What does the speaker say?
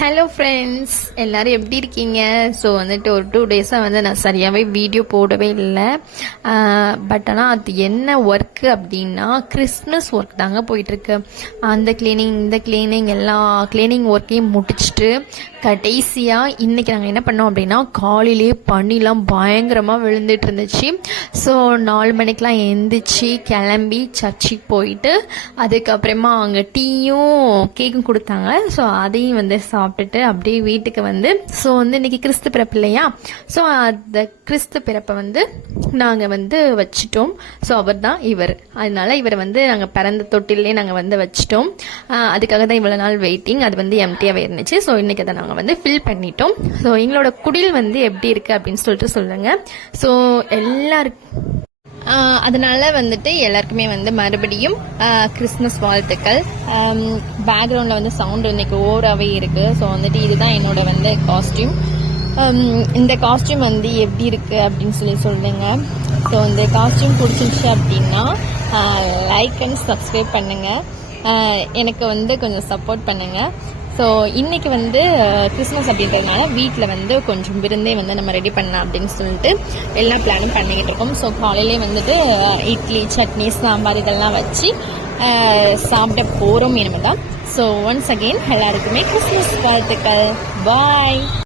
Hello friends எல்லோரும் எப்படி இருக்கீங்க? ஸோ வந்துட்டு ஒரு டூ டேஸாக வந்து நான் சரியாகவே வீடியோ போடவே இல்லை. பட் ஆனால் அது என்ன ஒர்க்கு அப்படின்னா கிறிஸ்மஸ் ஒர்க் தாங்க போயிட்டுருக்கு. அந்த க்ளீனிங் இந்த க்ளீனிங் எல்லா க்ளீனிங் ஒர்க்கையும் முடிச்சுட்டு கடைசியாக இன்றைக்கி நாங்கள் என்ன பண்ணோம் அப்படின்னா காலையிலே பனிலாம் பயங்கரமாக விழுந்துட்டு இருந்துச்சு. ஸோ நாலு மணிக்கெலாம் எந்திரிச்சு கிளம்பி சர்ச்சுக்கு போயிட்டு அதுக்கப்புறமா அங்கே டீயும் கேக்கும் கொடுத்தாங்க. ஸோ அதையும் வந்து சாப்பிட்டுட்டு அப்படியே வீட்டுக்கு வந்து ஸோ வந்து இன்னைக்கு கிறிஸ்து பிறப்பு இல்லையா? ஸோ அந்த கிறிஸ்து பிறப்பை வந்து நாங்கள் வந்து வச்சிட்டோம். ஸோ அவர் தான் இவர். அதனால இவரை வந்து நாங்கள் பிறந்த தொட்டிலே நாங்கள் வந்து வச்சிட்டோம். அதுக்காக தான் இவ்வளோ நாள் வெயிட்டிங் அது வந்து எம்டியாகவே இருந்துச்சு. ஸோ இன்னைக்கு அதை நாங்கள் வந்து ஃபில் பண்ணிட்டோம். ஸோ எங்களோட குடில் வந்து எப்படி இருக்குது அப்படின்னு சொல்லிட்டு சொல்லுங்கள் ஸோ எல்லாருக்கும் அதனால வந்துட்டு எல்லாருக்குமே வந்து மறுபடியும் கிறிஸ்மஸ் வாழ்த்துக்கள். பேக்ரவுண்டில் வந்து சவுண்ட் இன்னைக்கு ஓவராகவே இருக்குது ஸோ வந்துட்டு இதுதான் என்னோட வந்து காஸ்டியூம் இந்த காஸ்டியூம் வந்து எப்படி இருக்குது அப்படின்னு சொல்லி சொல்லுங்க. ஸோ இந்த காஸ்டியூம் பிடிச்சிருந்துச்சு அப்படின்னா லைக் அண்ட் சப்ஸ்கிரைப் பண்ணுங்கள் எனக்கு வந்து கொஞ்சம் சப்போர்ட் பண்ணுங்கள் ஸோ இன்னைக்கு வந்து கிறிஸ்மஸ் அப்படின்றதுனால வீட்டில் வந்து கொஞ்சம் விருந்தே வந்து நம்ம ரெடி பண்ணலாம் அப்படின்னு சொல்லிட்டு எல்லா பிளானும் பண்ணிக்கிட்டு இருக்கோம். ஸோ காலையிலே வந்துட்டு இட்லி சட்னி சாம்பார் இதெல்லாம் வச்சு சாப்பிட போகிறோம் இனிமே தான் ஸோ ஒன்ஸ் அகெயின் எல்லாருக்குமே கிறிஸ்மஸ் வாழ்த்துக்கள். பாய்